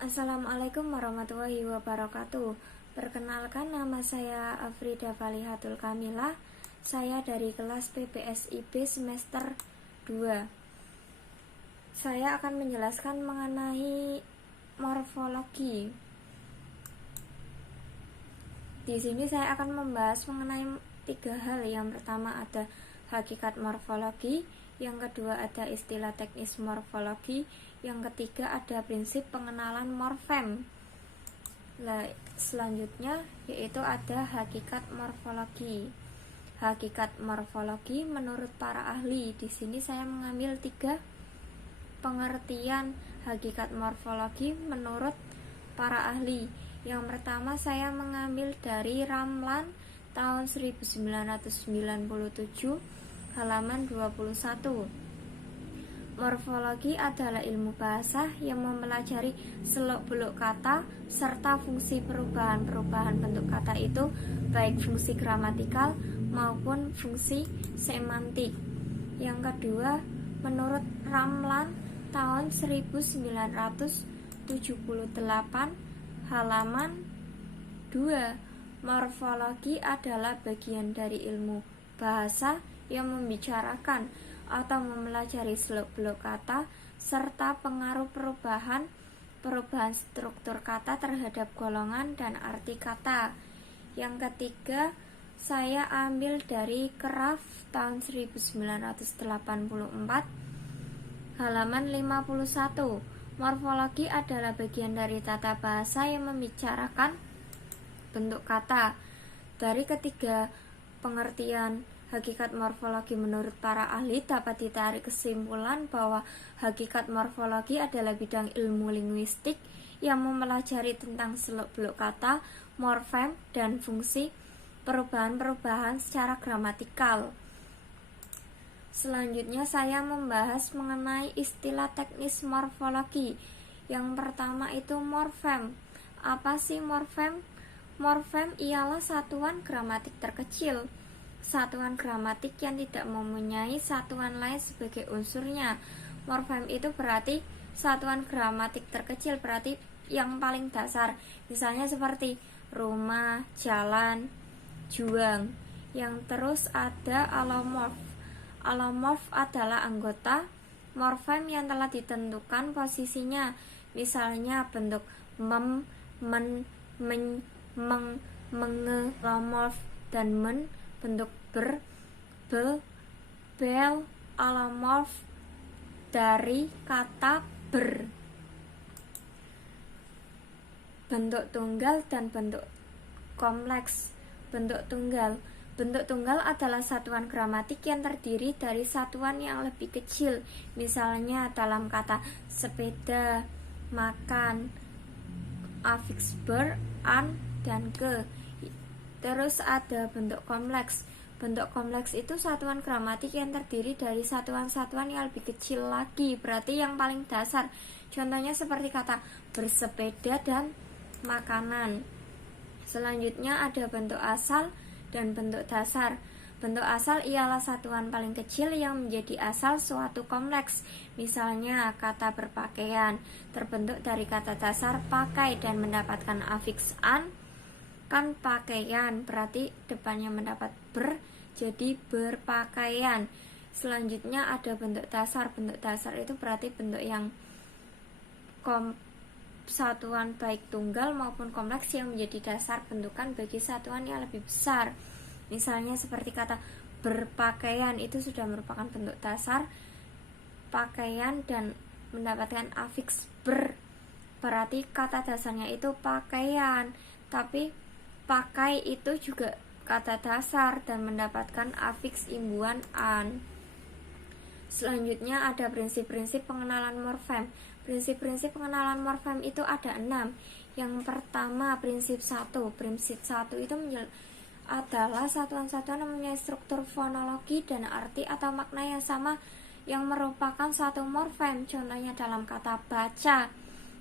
Assalamualaikum warahmatullahi wabarakatuh. Perkenalkan, nama saya Afrida Falihatul Kamilah. Saya dari kelas PPSIB semester 2. Saya akan menjelaskan mengenai morfologi. Di sini saya akan membahas mengenai 3 hal. Yang pertama ada hakikat morfologi, yang kedua ada istilah teknis morfologi, yang ketiga ada prinsip pengenalan morfem. Selanjutnya yaitu ada hakikat morfologi. Hakikat morfologi menurut para ahli. Di sini saya mengambil 3 pengertian hakikat morfologi menurut para ahli. Yang pertama saya mengambil dari Ramlan tahun 1997 halaman 21. Morfologi adalah ilmu bahasa yang mempelajari seluk-beluk kata serta fungsi perubahan-perubahan bentuk kata itu, baik fungsi gramatikal maupun fungsi semantik. Yang kedua, menurut Ramlan tahun 1978 halaman 2, morfologi adalah bagian dari ilmu bahasa yang membicarakan atau mempelajari seluk-beluk kata serta pengaruh perubahan struktur kata terhadap golongan dan arti kata. Yang ketiga, saya ambil dari Kraft tahun 1984 halaman 51. Morfologi adalah bagian dari tata bahasa yang membicarakan bentuk kata. Dari ketiga pengertian hakikat morfologi menurut para ahli dapat ditarik kesimpulan bahwa hakikat morfologi adalah bidang ilmu linguistik yang mempelajari tentang seluk-beluk kata, morfem, dan fungsi perubahan-perubahan secara gramatikal. Selanjutnya saya membahas mengenai istilah teknis morfologi. Yang pertama itu morfem. Apa sih morfem? Morfem ialah satuan gramatik terkecil. Satuan gramatik yang tidak mempunyai satuan lain sebagai unsurnya. Morfem itu berarti satuan gramatik terkecil, berarti yang paling dasar. Misalnya seperti rumah, jalan, juang. Yang terus ada alomorf. Alomorf adalah anggota morfem yang telah ditentukan posisinya. Misalnya bentuk mem, men, men, meng, menge, alomorf, dan men. Bentuk ber, bel, bel, alomorf dari kata ber. Bentuk tunggal dan bentuk kompleks. Bentuk tunggal adalah satuan gramatik yang terdiri dari satuan yang lebih kecil. Misalnya dalam kata sepeda, makan, afiks ber, an, dan ke. Terus ada bentuk kompleks. Bentuk kompleks itu satuan gramatik yang terdiri dari satuan-satuan yang lebih kecil lagi, berarti yang paling dasar. Contohnya seperti kata bersepeda dan makanan. Selanjutnya ada bentuk asal dan bentuk dasar. Bentuk asal ialah satuan paling kecil yang menjadi asal suatu kompleks. Misalnya kata berpakaian terbentuk dari kata dasar pakai dan mendapatkan afiks an. Kan pakaian, berarti depannya mendapat ber, jadi berpakaian. Selanjutnya ada bentuk dasar. Bentuk dasar itu berarti bentuk yang satuan baik tunggal maupun kompleks yang menjadi dasar bentukan bagi satuan yang lebih besar. Misalnya seperti kata berpakaian, itu sudah merupakan bentuk dasar pakaian dan mendapatkan afiks ber, berarti kata dasarnya itu pakaian, tapi pakai itu juga kata dasar dan mendapatkan afiks imbuhan an. Selanjutnya ada prinsip-prinsip pengenalan morfem. Prinsip-prinsip pengenalan morfem itu ada 6. Yang pertama prinsip 1. Prinsip 1 itu adalah satuan-satuan yang mempunyai struktur fonologi dan arti atau makna yang sama yang merupakan satu morfem. Contohnya dalam kata baca.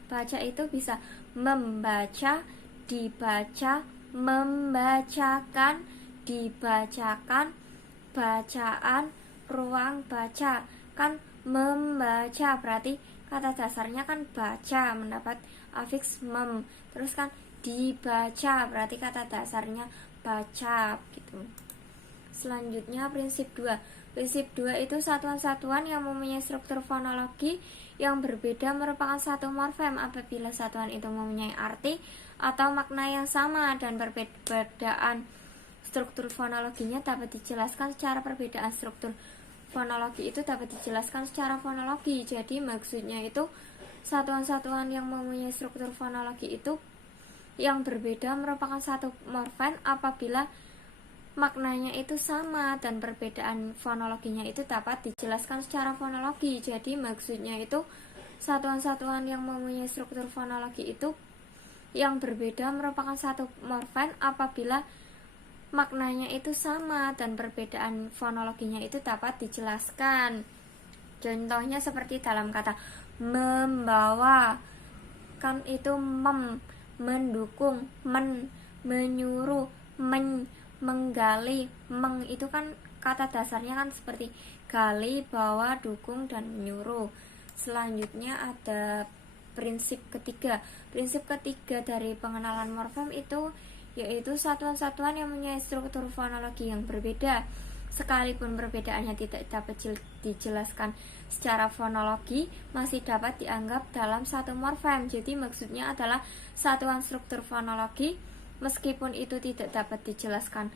Baca itu bisa membaca, dibaca, membacakan, dibacakan, bacaan, ruang baca. Kan membaca berarti kata dasarnya kan baca, mendapat afiks mem. Terus kan dibaca, berarti kata dasarnya baca gitu. Selanjutnya prinsip 2. Prinsip 2 itu satuan-satuan yang mempunyai struktur fonologi yang berbeda merupakan satu morfem apabila satuan itu mempunyai arti atau makna yang sama dan perbedaan struktur fonologinya dapat dijelaskan secara perbedaan struktur fonologi itu dapat dijelaskan secara fonologi. Jadi maksudnya itu satuan-satuan yang mempunyai struktur fonologi itu yang berbeda merupakan satu morfem apabila maknanya itu sama dan perbedaan fonologinya itu dapat dijelaskan secara fonologi. Jadi maksudnya itu satuan-satuan yang mempunyai struktur fonologi itu yang berbeda merupakan satu morfem apabila maknanya itu sama dan perbedaan fonologinya itu dapat dijelaskan. Contohnya seperti dalam kata membawa, kan itu mendukung, menyuruh, menggali, itu kan kata dasarnya kan seperti gali, bawa, dukung, dan menyuruh. Selanjutnya ada prinsip ketiga. Prinsip ketiga dari pengenalan morfem itu yaitu satuan-satuan yang mempunyai struktur fonologi yang berbeda sekalipun perbedaannya tidak dapat dijelaskan secara fonologi masih dapat dianggap dalam satu morfem. Jadi maksudnya adalah satuan struktur fonologi meskipun itu tidak dapat dijelaskan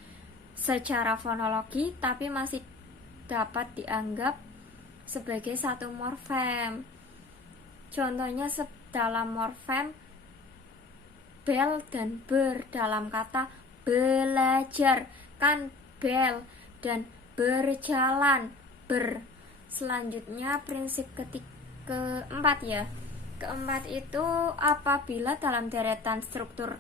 secara fonologi tapi masih dapat dianggap sebagai satu morfem. Contohnya dalam morfem bel dan ber dalam kata belajar, kan bel dan berjalan, ber. Selanjutnya prinsip keempat ya. Keempat itu apabila dalam deretan struktur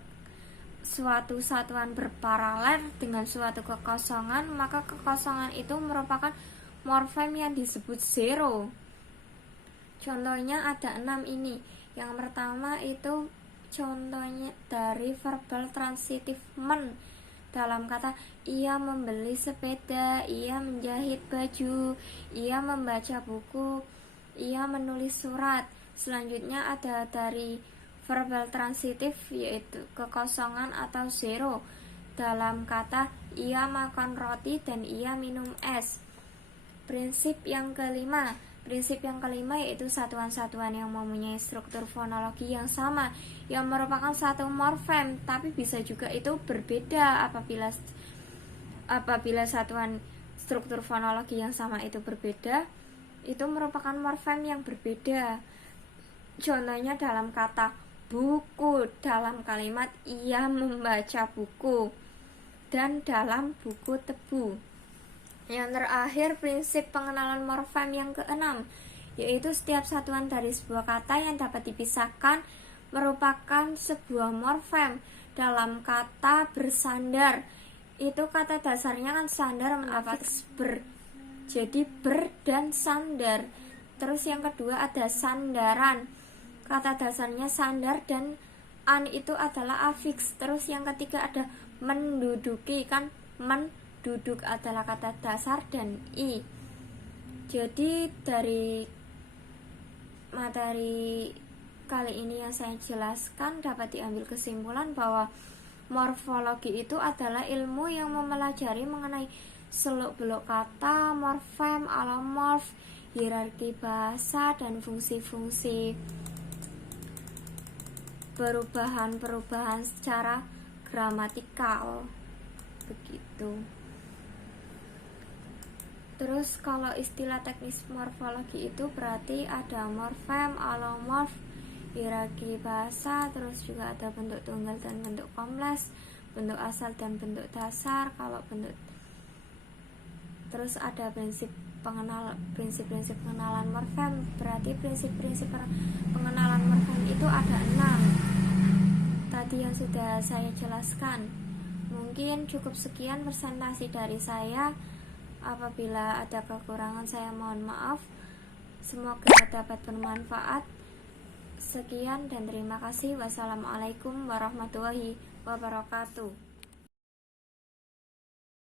suatu satuan berparalel dengan suatu kekosongan, maka kekosongan itu merupakan morfem yang disebut zero. Contohnya ada 6 ini. Yang pertama itu contohnya dari verbal transitif men dalam kata ia membeli sepeda, ia menjahit baju, ia membaca buku, ia menulis surat. Selanjutnya ada dari verbal transitif yaitu kekosongan atau zero dalam kata ia makan roti dan ia minum es. Prinsip yang kelima yaitu satuan-satuan yang mempunyai struktur fonologi yang sama yang merupakan satu morfem, tapi bisa juga itu berbeda apabila satuan struktur fonologi yang sama itu berbeda, itu merupakan morfem yang berbeda. Contohnya dalam kata buku dalam kalimat ia membaca buku dan dalam buku tebu. Yang terakhir prinsip pengenalan morfem yang keenam yaitu setiap satuan dari sebuah kata yang dapat dipisahkan merupakan sebuah morfem. Dalam kata bersandar itu kata dasarnya kan sandar afiks ber, jadi ber dan sandar. Terus yang kedua ada sandaran, kata dasarnya sandar dan an itu adalah afiks. Terus yang ketiga ada menduduki, kan duduk adalah kata dasar dan i. Jadi dari materi kali ini yang saya jelaskan dapat diambil kesimpulan bahwa morfologi itu adalah ilmu yang mempelajari mengenai seluk-beluk kata, morfem, alomorf, hierarki bahasa, dan fungsi-fungsi perubahan-perubahan secara gramatikal. Begitu. Terus kalau istilah teknis morfologi itu berarti ada morfem, alomorf, hierarki bahasa, terus juga ada bentuk tunggal dan bentuk kompleks, bentuk asal dan bentuk dasar. Kalau bentuk terus ada prinsip pengenalan morfem, berarti prinsip-prinsip pengenalan morfem itu ada 6 tadi yang sudah saya jelaskan. Mungkin cukup sekian presentasi dari saya. Apabila ada kekurangan saya mohon maaf. Semoga dapat bermanfaat. Sekian dan terima kasih. Wassalamualaikum warahmatullahi wabarakatuh.